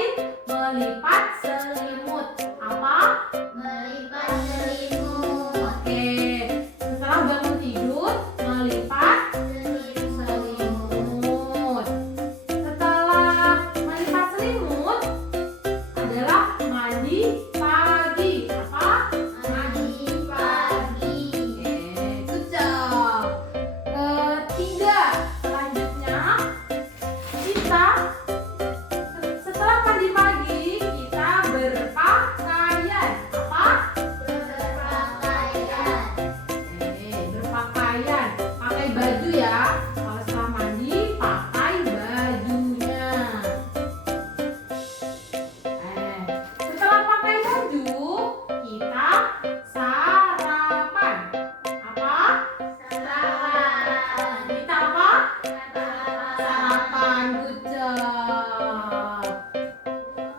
ngapain? Melipat selimut. Apa? Melipat selimut. Oke. Setelah bangun tidur, melipat selimut. Setelah melipat selimut adalah mandi pagi. Apa? Mandi pagi. Oke, good job. Ketiga, selanjutnya kita setelah mandi pagi kita berpakaian. Apa? Berpakaian. Oke, berpakaian. Pakai baju ya. Kalau setelah mandi pakai bajunya. Setelah pakai baju kita sarapan. Apa? Sarapan. Kita apa? Sarapan, good job.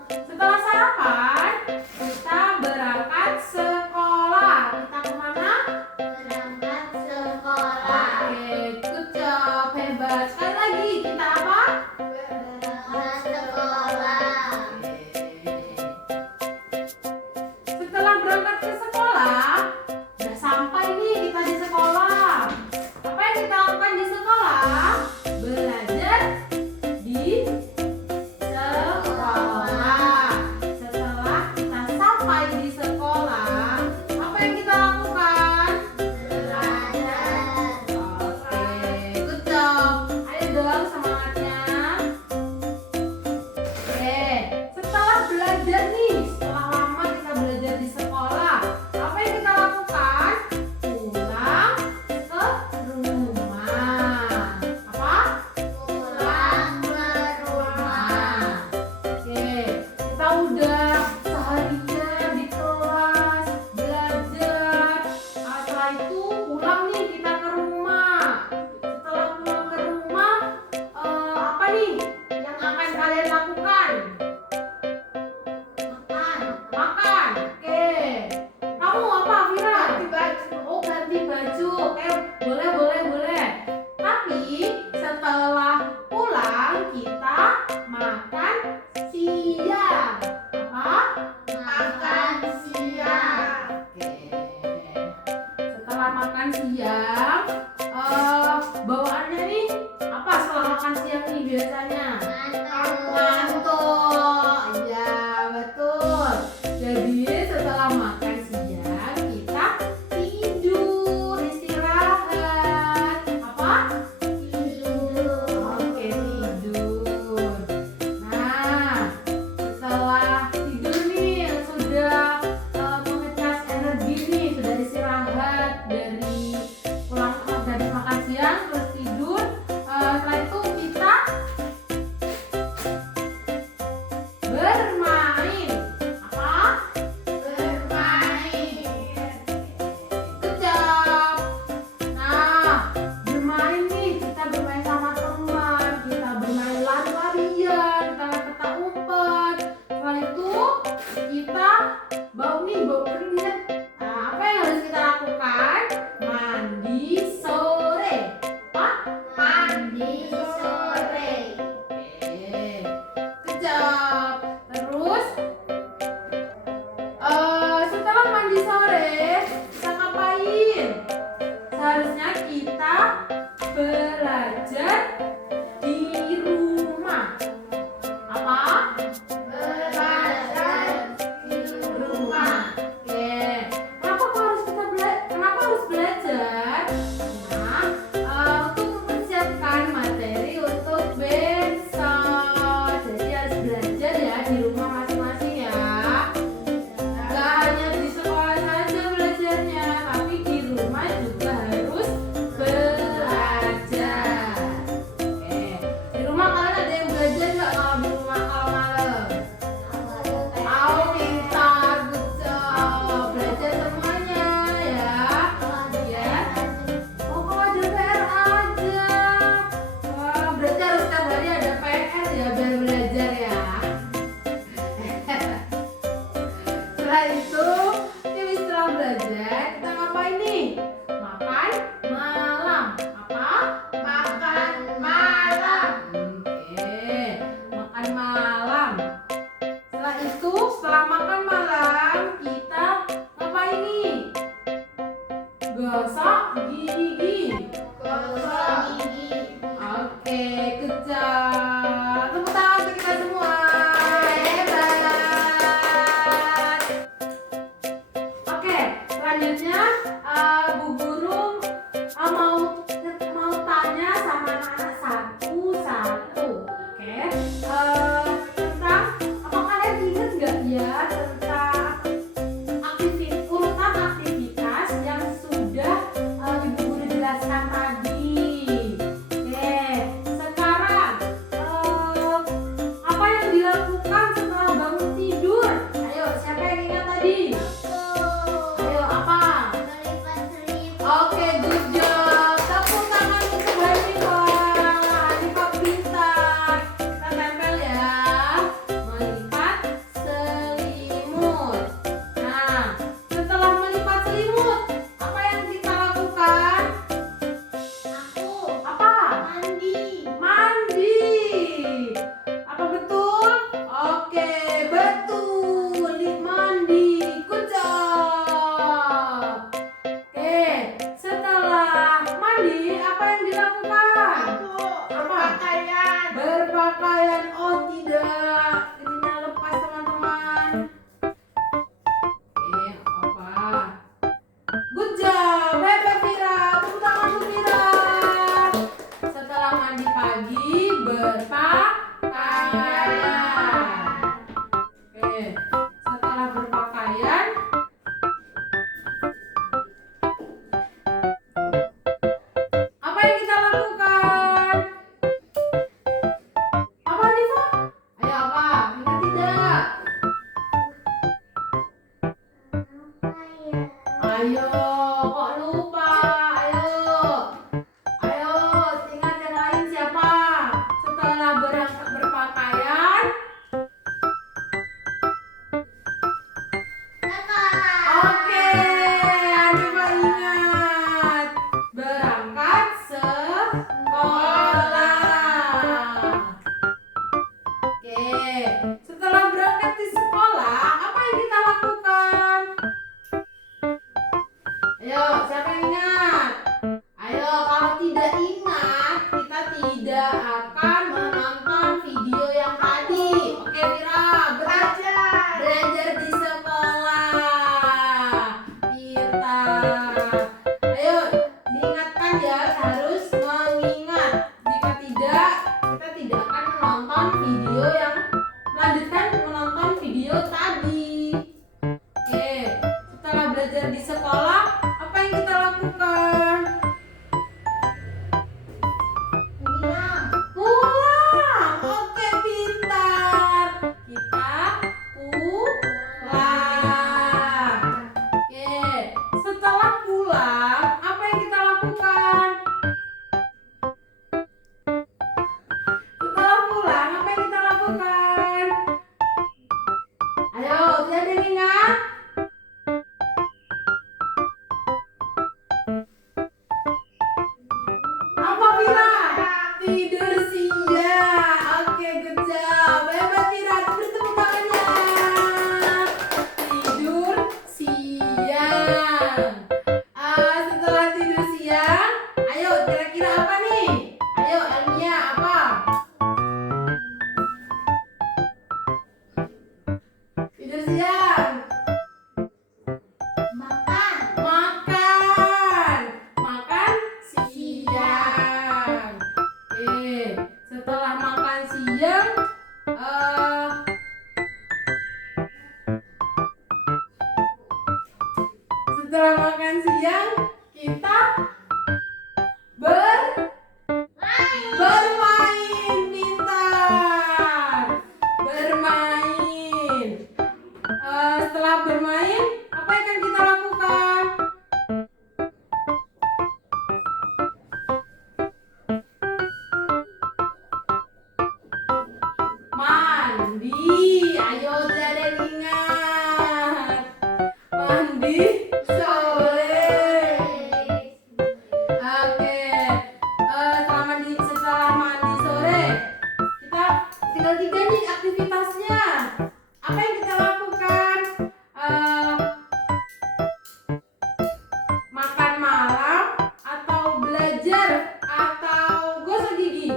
Setelah sarapan, kita berangkat sekolah. Kita kemana? Berangkat sekolah. Oke, good job, hebat. Sekali lagi, kita apa? Berangkat sekolah. Setelah berangkat ke sekolah, udah sampai nih kita di sekolah. Apa yang kita lakukan di sekolah? Belajar di sekolah. Setelah kita sampai di sekolah, apa yang kita lakukan? Belajar. Oke, good job. Ayo dong semangatnya. Oke, setelah belajar nih, setelah lama kita belajar di sekolah, apa yang kita lakukan? Pulang ke rumah. Apa? Pulang ke rumah. Oke, kita udah seharian di kelas belajar. Setelah itu pulang nih kita ke rumah. Setelah pulang ke rumah, apa nih yang akan kalian lakukan? Makan. Makan. Oke. Kamu apa, Vira? Ganti baju. Oh, ganti baju. Oke, boleh. Tapi setelah pulang kita makan siang. Apa? Makan siang. Oke. Setelah makan siang, bawaannya nih apa setelah makan siang nih biasanya? Ngantuk. Iya, betul. Jadi setelah makan siang kita tidur, istirahat. Apa? Tidur. Oke, tidur. Nah, setelah tidur nih sudah mengecas energi nih, sudah istirahat dari pulang dari makan siang terus tidur. Setelah itu kita bermain. Apa? Bermain. Good job. Nah, bermain nih, kita bermain sama teman, kita bermain lari-larian, kita main petak umpet. Setelah itu kita bau keringat. Nah, apa yang harus kita lakukan? Mandi sore. Apa? Mandi sore. Oke, good job. Terus setelah mandi sore kita ngapain? Seharusnya kita belajar di rumah. Apa? Belajar di rumah. Oke. Kenapa harus belajar? Karena untuk mempersiapkan materi untuk besok. Jadi harus belajar ya di rumah masing-masing ya. Gak hanya di sekolah saja belajarnya, tapi di rumah juga harus belajar. Oke. Di rumah kalian ada yang belajar nggak kalau di rumah kalau malam? Oh, pintar, good job. Belajar semuanya ya. Ya. Oh, kalau ada PR aja. Wah, berarti harus setiap hari ada PR ya biar belajar ya. Setelah itu, ini setelah belajar, kita ngapain nih? Makan malam. Apa? Makan malam. Oke, makan malam. Setelah makan siang, kita bermain. Pintar. Bermain. Setelah bermain, apa yang akan kita lakukan? Mandi. Ayo, udah ada yang ingat. Mandi sore. Oke. Setelah mandi sore, kita tinggal 3 nih aktivitasnya. Apa yang kita lakukan? Makan malam atau belajar atau gosok gigi?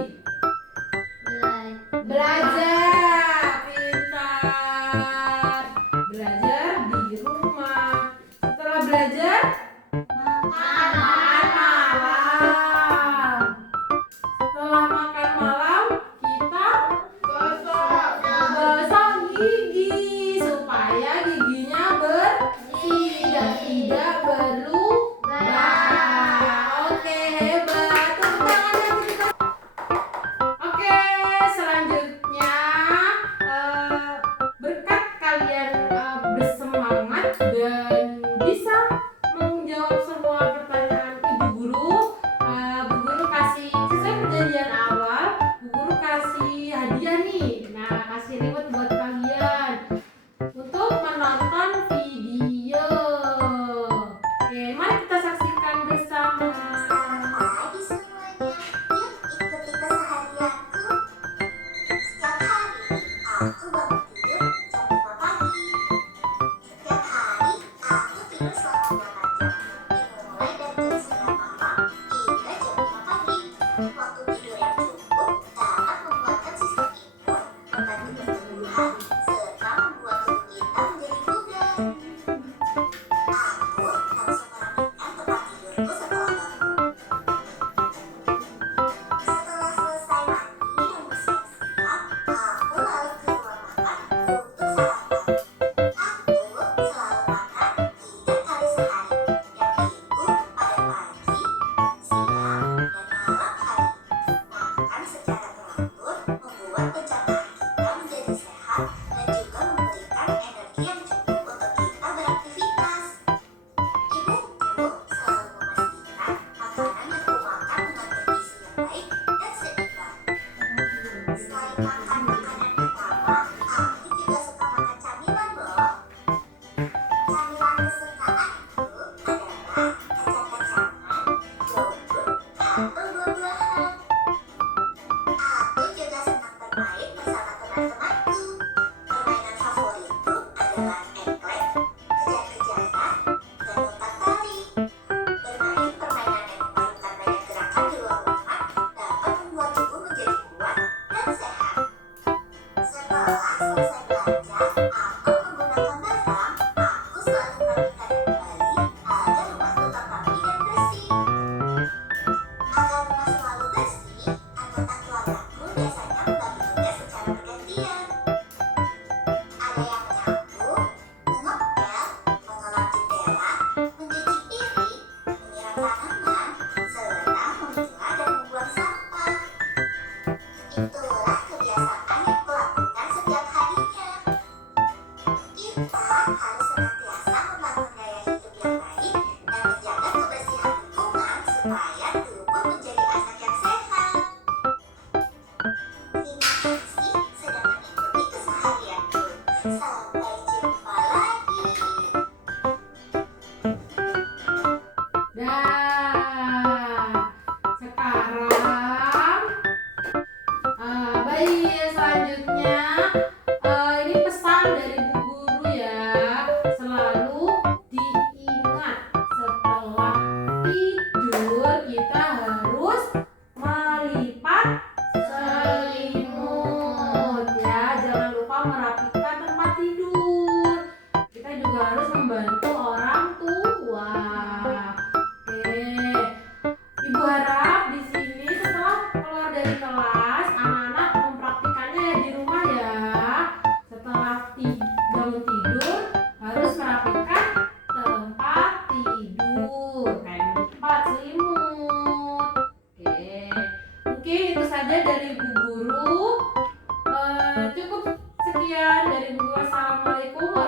Belajar. Pintar. Belajar di rumah. Setelah belajar, makan malam. Setelah makan malam, kita gosok gigi supaya giginya bersih dan tidak berlubang. Oke, hebat. Tepuk tangannya kita. Oke, selanjutnya berkat kalian bersemangat dan bisa menjawab semua pertanyaan Ibu Guru. Bu Guru kasih sesuai perjanjian awal, Bu Guru kasih hadiah nih. Nah, kasih reward buat kalian untuk menonton video. Oke, mari kita saksikan bersama. Selamat pagi semuanya. Yuk ikuti keseharianku. Setiap hari aku bangun tidur jam 5 pagi. Setiap hari aku tidur selama 8 jam. Dimulai dari jam 9 malam hingga jam 5 pagi. Waktu tidur yang cukup dapat menguatkan sistem imun, membantu pertumbuhan, serta membuat tubuh kita menjadi bugar. Aku langsung merapikan tempat tidurku setelah bangun. Setelah selesai mandi dan bersiap-siap, aku lalu ke ruang makan untuk sarapan. Aku selalu makan 3 kali sehari, yaitu pada pagi, siang, dan malam hari. Makan secara teratur membuat pencernaan kita menjadi sehat dan juga memberikan energi yang cukup untuk kita beraktivitas. Ibuku selalu memastikan makanan yang kumakan mengandung gizi yang baik dan seimbang. Selain makan makanan utama, aku juga suka makan camilan loh. Camilan kesukaanku adalah kacang-kacangan, yogurt, atau buah-buahan. Aku juga senang bermain bersama teman-temanku. Permainan favoritku adalah engklek, kejar-kejaran, dan loncat-tali. Bermain permainan yang memerlukan banyak gerakan di luar rumah dapat membuat tubuh menjadi kuat dan sehat. Setelah selesai belajar atau menggunakan basah, aku selalu merapikannya kembali agar rumah tetap rapi dan bersih. Agar rumah selalu bersih, anggota keluargaku biasanya membagi tugas secara bergantian. Ada yang menyapu, mengepel, mengelap jendela, mencuci piring, menyiram tanaman, serta memilah dan membuang sampah. Itulah kebiasaan yang kulakukan setiap harinya. Kita harus senantiasa membangun gaya hidup yang baik dan menjaga kebersihan lingkungan supaya tubuh menjadi anak yang sehat. Terima kasih sudah mengikuti keseharianku. Sampai jumpa lagi. Sekarang baik, selanjutnya ini pesan dari Bu Guru ya. Selalu diingat setelah tidur kita harus melipat selimut ya. Jangan lupa merapikan tempat tidur. dari gue. Assalamualaikum